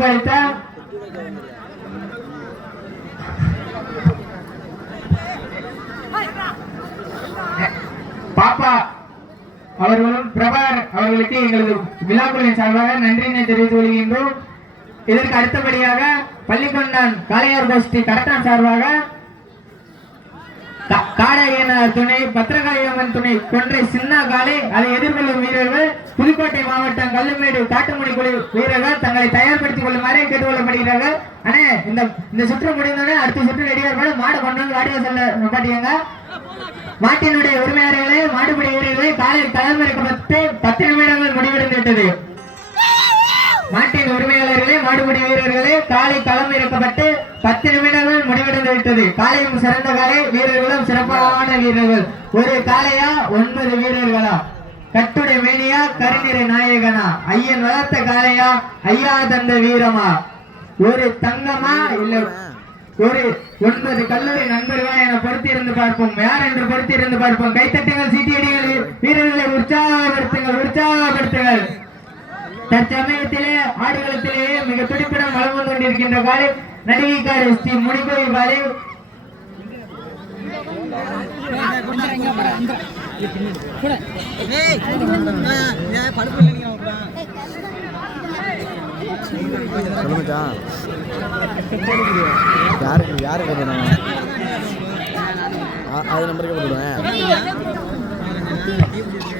வாய்ப்பு அளித்த பாப்பா அவர்களும் பிரபாகர் அவர்களுக்கு எங்களது விழாக்குழுவின் சார்பாக நன்றியினை தெரிவித்துக் கொள்கின்றோம். இதற்கு அடுத்தபடியாக பள்ளிக்கொண்டான் காளையார் கோஷ்டி கடத்தான் சார்பாக காளையனார் துணை பத்திரகாளியம்மன் துணை கொன்றை சின்ன காளை அதை எதிர்கொள்ளும் வீரர்கள் புதுக்கோட்டை மாவட்டம் கல்லுமேடு காட்டுமணி குழு வீரர்கள் தங்களை தயார்படுத்திக் கொள்ளுமாறு கேட்டுக்கொள்ளப்படுகிறார்கள். ஆனா இந்த சுற்று முடிந்தோடனே அடுத்த சுற்று ரெடியாக மாடு கொண்டு வந்து வாடிய சொல்ல பாட்டீங்க. மாட்டினுடைய உரிமையாளர்களே மாடுபிடி வீரர்களை காலை களமிறக்கப்பட்டு 10 நிமிடங்கள் முடிவடைந்து விட்டது. மாட்டின் உரிமையாளர்களே மாடுபிடி வீரர்களே காலை களம் இறக்கப்பட்டு 10 நிமிடங்கள் முடிவடைந்து விட்டது. காலையும் சிறந்த காலை, வீரர்களும் சிறப்பான வீரர்கள். ஒரு காளையா 9 வீரர்களா? கட்டுடை மேனியா கருநிறை நாயகனா? ஐயன் வளர்த்த காளையா ஐயா தந்த வீரமா? ஒரு தங்கமா இல்ல ஒரு 9 கல்லூரி நண்பர்களா என பொறுத்திருந்து பார்ப்போம். யார் என்று பொறுத்திருந்து பார்ப்போம். கைத்தட்டுங்கள், சீட்டியடிகள், வீரர்களை உற்சாகப்படுத்துங்கள், உற்சாகப்படுத்துங்கள். தற்சமயத்திலே ஆடுகளத்திலேயே மிக துடிப்புடன் வளம் வந்து கொண்டிருக்கின்ற காலை நடிகைக்காடு ஸ்ரீ முனிகோயில் காலை யாருக்கு அது நம்பருக்கு போடுவேன்.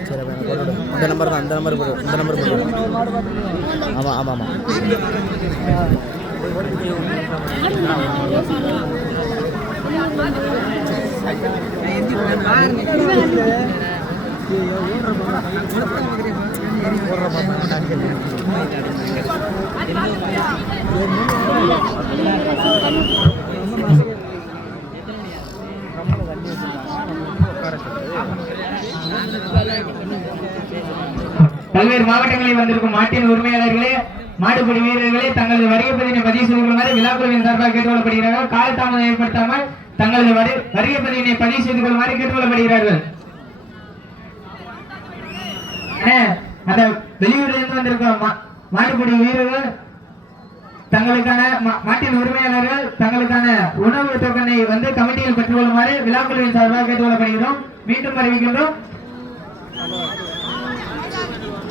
சரி இந்த நம்பர் தான், இந்த நம்பர் போடு, இந்த நம்பர் போடு. ஆமாம் ஆமாம் ஆமாம். பல்வேறு மாவட்டங்களில் வந்திருக்கும் மாட்டின் உரிமையாளர்களே மாடுபிடி வீரர்களே தங்களது வருகை பதிவினை பதிவு செய்து கொள்ளுமாறு விழாக்குழுவின் சார்பாக கேட்டுக்கொள்ளப்படுகிறார்கள். காலதாமதம் ஏற்படுத்தாமல் தங்களது வருகை பதிவினை பதிவு செய்து கொள்ளுமாறு கேட்டுக்கொள்ளப்படுகிறார்கள். அந்த வெளியூரிலிருந்து வந்திருக்கும் மாடுபிடி வீரர்கள் தங்களுக்கான மாட்டின் உரிமையாளர்கள் தங்களுக்கான உணவு டோக்கனை வந்து கமிட்டியில் பெற்றுக் கொள்ளுமாறு விழாக்குழுவின் சார்பாக கேட்டுக்கொள்ளப்படுகிறோம். மீண்டும் அறிவிக்கின்றோம்.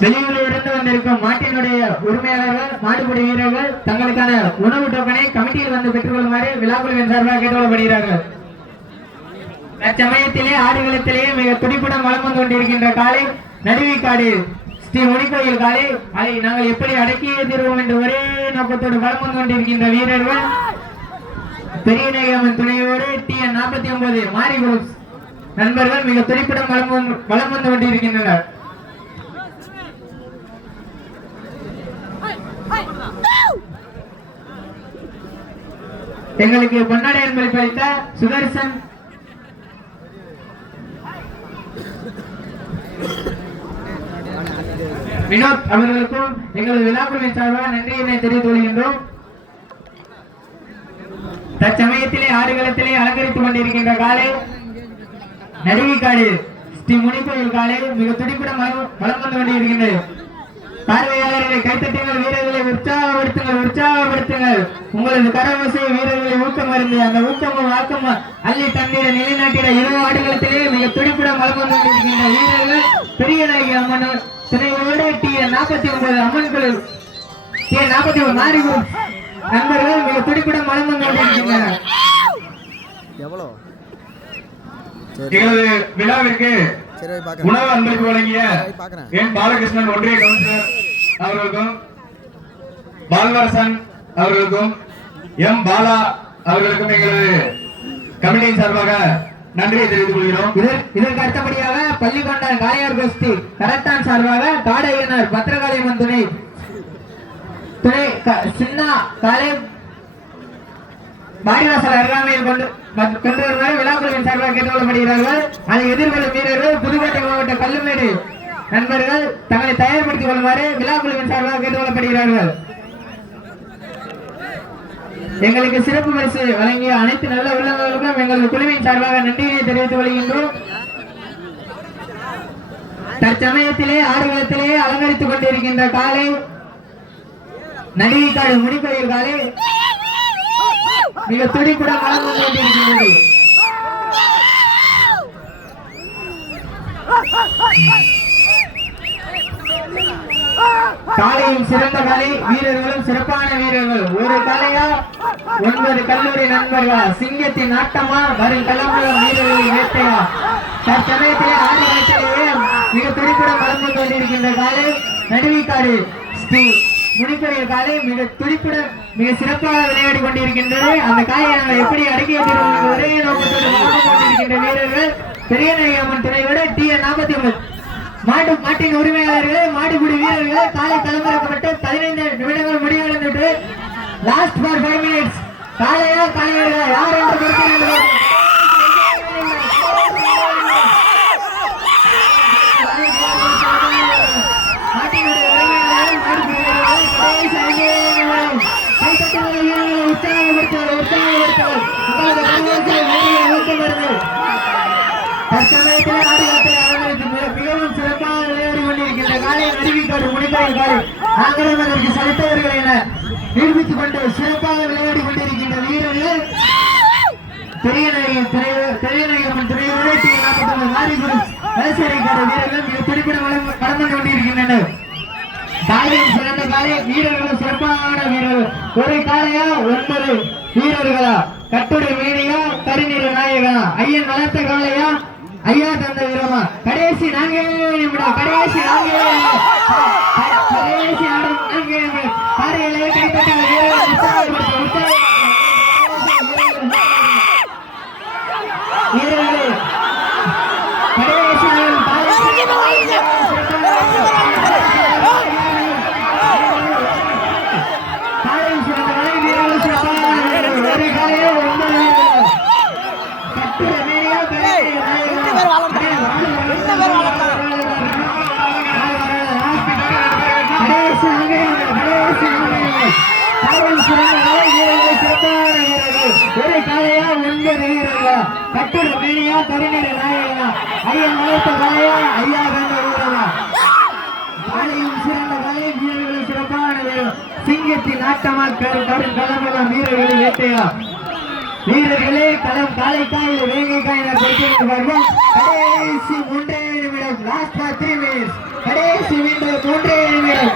வெளியூரிலிருந்து வந்திருக்கும் மாட்டினுடைய உரிமையாளர்கள் மாடுபிடி வீரர்கள் தங்களுக்கான உணவு டோக்கனை கமிட்டியில் வந்து பெற்றுக் கொள்ளுமாறு விழாக்குழுவின் சார்பாக கேட்டுக்கொள்ளப்படுகிறார்கள். அச்சமயத்திலே ஆடுகளத்திலேயே மிக துடிப்புடன் வளம் வந்து கொண்டிருக்கின்ற காலை நடுவிக்காடு ஸ்ரீ முனிகோயில் காலை அதை நாங்கள் எப்படி அடக்கியே தீர்வோம் என்று ஒரே நோக்கத்தோடு வளம் வந்து கொண்டிருக்கின்ற வீரர்கள் பெரிய நாயகம்மன் துணையோடு TN 49 மாரி குரூப்ஸ் நண்பர்கள் மிக துடிப்புடன் வளம் வந்து கொண்டிருக்கின்றனர். எங்களுக்கு பொன்னாடை என்பதை பறித்த சுதர்சன் வினோத் அவர்களுக்கும் எங்களது விழாக்குழுவின் சார்பாக நன்றியினை தெரிவித்துக் கொள்கின்றோம். தற்சமயத்திலே ஆடுகளத்திலே அலங்கரித்துக் கொண்டிருக்கின்ற காலை நடுவிக்காடு ஸ்ரீ முனிகோயில் காலை மிக துடிப்புடன் வளம் வந்து கொண்டிருக்கின்றது. பார்வையாளர்களை கைத்தட்டுங்கள், வீரர்களை உற்சாகப்படுத்துங்கள், உற்சாகப்படுத்துங்கள். உங்களது கரவசை வீரர்களை ஊக்கம் அருந்து அந்த ஊக்கமும் ஆக்கமும் அள்ளி தண்ணீர நிலைநாட்டிட இரு ஆடுகளத்திலே மிக துடிப்புடன் வளம் வந்து கொண்டிருக்கின்ற வீரர்கள் பெரிய நாயகி அம்மன் துணையோடு TN 49 அம்மன் குழு TN 49 மாரி குரூப் நண்பர்கள் மிக துடிப்புடன் வளம் வந்து கொண்டிருக்கின்றனர். எங்களது விழாவிற்கு உணவு அன்பளிப்பு வழங்கிய என் பாலகிருஷ்ணன் ஒன்றிய கவுன்சிலர் அவர்களுக்கும் பால்வரசன் அவர்களுக்கும் M பாலா அவர்களுக்கும் எங்களது கமிட்டியின் சார்பாக நன்றியை தெரிவித்துக் கொள்கிறோம். இதற்கு அடுத்தபடியாக பள்ளிக்கொண்டான் காளையார் கோஷ்டி கடத்தான் சார்பாக காடையனார் பத்திரகாளியம்மன் துணை சின்ன காளை மாரிவாசல் அருகாமையில் கொண்டு வருமாறு விழாக்குழுவின் சார்பாக கேட்டுக்கொள்ளப்படுகிறார்கள். அதை எதிர்கொள்ளும் வீரர்கள் புதுக்கோட்டை மாவட்ட கல்லுமேடு நண்பர்கள் தங்களை தயார்படுத்திக் கொள்ளுமாறு விழாக்குழுவின் சார்பாக கேட்டுக்கொள்ளப்படுகிறார்கள். எங்களுக்கு சிறப்பு பரிசு வழங்கிய அனைத்து நல்ல உள்ளங்களுக்கும் எங்களது குழுவின் சார்பாக நன்றியை தெரிவித்துக் கொள்கின்றோம். தற்சமயத்திலே ஆடுகளத்திலே அலங்கரித்துக் கொண்டிருக்கின்ற காலை நடிகைக்காடு முடிப்பதில் காலை மிக துடிப்புடன் வளம் வந்து கொண்டிருக்கின்றது. காலையும் சிறந்த காலை, வீரர்களும் சிறப்பான வீரர்கள். ஒரு காலையா 9 கல்லூரி நண்பர்களா, சிங்கத்தின் ஆட்டமா, வரும் களம்பலம் வீரர்களின் வேட்டையா. தற்சமயத்திலே ஆடுகளத்திலேயே மிக துடிப்புடன் வளர்ந்து கொண்டிருக்கின்ற காலை நடுவிக்காடு ஸ்ரீ முனிப்பதில் காலை மிக துடிப்புடன் மிக சிறப்பாக விளையாடி கொண்டிருக்கின்றது. அந்த காயை நாங்கள் எப்படி அடக்கி வைத்திருக்கின்ற ஒரே நோக்கத்தோடு வளர்ந்து கொண்டிருக்கின்ற வீரர்கள் பெரியநாயகம்மன் துணையோடு TN 49 மாட்டின் உரிமையாளர்களே, மாடுபிடி வீரர்களே, காலை களமிறக்கப்பட்டு 15 நிமிடங்கள் முடிவடைந்துவிட்டு லாஸ்ட் ஃபார் 5 மினிட்ஸ். காலையா காலையா யார் என்று கொடுக்கிறீர்கள்? மாட்டினுடைய உரிமையாளர்கள், மாடுபிடி வீரர்கள், கடைசி 5 நிமிடம் கைத்தட்டுவது வீரர்களை உற்சாகப்படுத்துவது. ஊக்கம் வருது. தற்சமயத்தில் ஆடுகளத்தில் அவர்களுக்கு மிகவும் சிறப்பாக விளையாடி கொண்டிருக்கின்ற காலை நடுவிக்காடு முடிப்பதில் காலை நாங்களும் அதற்கு செலுத்தவர்கள் என நிரூபித்துக் கொண்டு சிறப்பாக விளையாடி கொண்டிருக்கின்ற வீரர்கள் பெரியநாயகம்மன் துறையோடு TN 49 மாரிபுரம் வலசேரிக்காடு வீரர்கள் மிக துடிப்புடன் வளம் வந்து கொண்டிருக்கின்றனர். காலையும் சிறந்த காலை, வீரர்களும் சிறப்பான வீரர்கள். ஒரு காலையா 9 வீரர்களா, கட்டுரை மேனியா, கரிநிற நாயகா, ஐயன் வளர்த்த காலையா, ஐயா தந்த வீரமா. கடைசி 4 நிமிடம், கடைசி 4 நிமிடம், காரைகளை கைப்பற்றி வீரர்களே கடைசி ஒரு காலையா 9 வீரர்களா, கட்டுரை மேனியா, கரிநிற நாயகனா, ஐயன் வளர்த்த காலையா, ஐயா தந்த வீரமா. காலையும் சிறந்த காலை, வீரர்களும் சிறப்பான வீரர். சிங்கத்தின் ஆட்டமா, கரும் களமெல்லாம் வீரர்களின் வேட்டையா. வீரர்களே களம் காலைக்காயில் வேங்கைக்காயின கொடுத்திருப்பார்கள். கடைசி 3 நிமிடம், லாஸ்ட் ஃபார் 3 மினிட்ஸ். கடைசி மீண்டும் 3 நிமிடம்.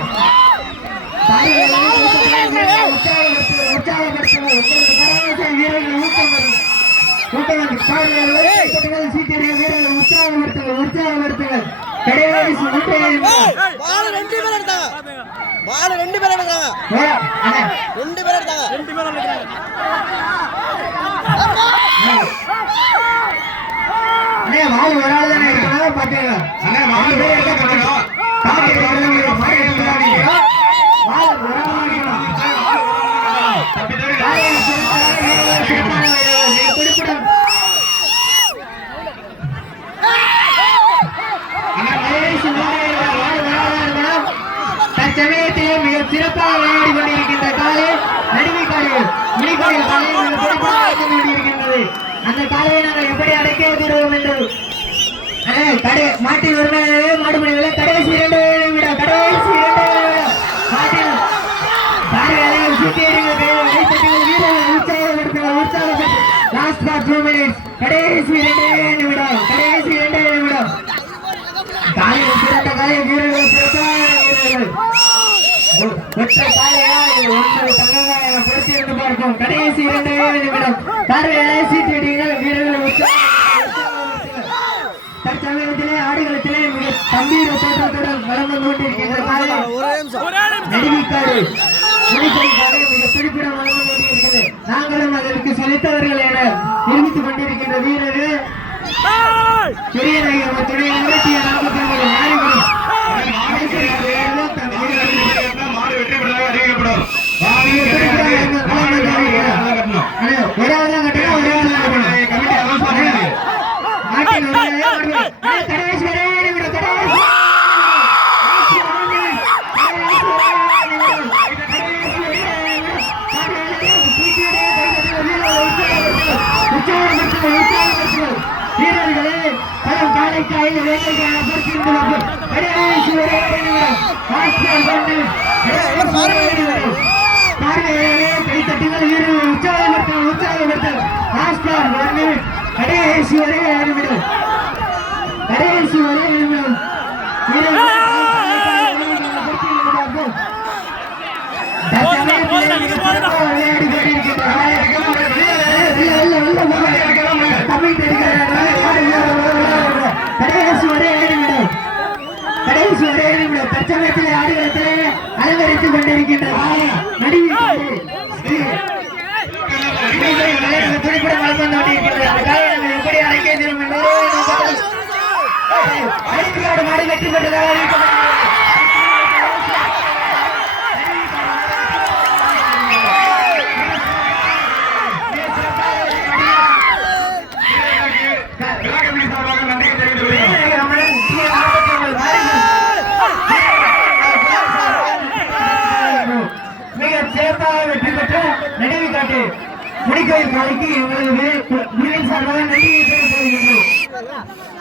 தற்சமயத்திலே மிக சிறப்பாக விளையாடி கொண்டிருக்கின்ற காலை நடுவிக்காடு முனிக்காடு கொண்டிருக்கின்றது. அந்த காலையை நாங்கள் எப்படி அடக்கி வைத்திருவோம் என்று மாட்டின் உரிமையாளர்களே, மாடுபிடிகளே, கடைசி 2 நிமிடம், கடைசி 2 நிமிடம். மாட்டின் காரைகளை சுத்தியடிகள் வீரர்கள் உற்சாகப்படுத்த லாஸ்ட் ஃபார் 2 மினிட்ஸ். கடைசி 2 நிமிடம், கடைசி 2 நிமிடம். காலையில் சிறந்த காலை, வீரர்கள் சிறப்பான வீரர்கள். ஒற்றை காலையா 9 தங்கங்களை பொறுத்திருந்து பார்ப்போம். கடைசி 2 நிமிடம். காரைகளை சீட்டியடிகள் வீரர்கள் தற்சமயத்திலே ஆடுகளத்திலே மிக கம்பீர தோற்றத்துடன் வளம் வந்து கொண்டிருக்கின்ற காலை நடுவிக்காடு முனிப்பதில் மிக துடிப்புடன் வளம் வந்து கொண்டிருக்கிறது. நாங்களும் அதற்கு செலுத்தவர்கள் என நிரூபித்துக் கொண்டிருக்கின்ற வீரர்கள் பெரியநாயகம்மன் துணையோடு TN 49 மாரிபுரம் வீரர்களே பலம் காலைக்காயில் வேலைக்கான பொறுத்திருந்தவர்கள் கடைசி 1 நிமிடம் கைத்தட்டிகள் வீரர்கள் உற்சாகப்படுத்தல் ஆஸ்கார் 1 minute கடைசி வரை 1 minute கடைசி வரை 1 minute வீரர்கள் தற்சமயத்தில் ஆடுகளத்திலே அலங்கரித்துக் கொண்டிருக்கின்றது துணிப்படம் வளர்ந்து கொண்டிருக்கின்றது எப்படி அழைக்க மாடு வெற்றி பெற்றதாக முடிக்கோயில் காலைக்கு எங்களது சார்பாக நன்றியை தெரிவித்துக் கொள்கின்றோம்.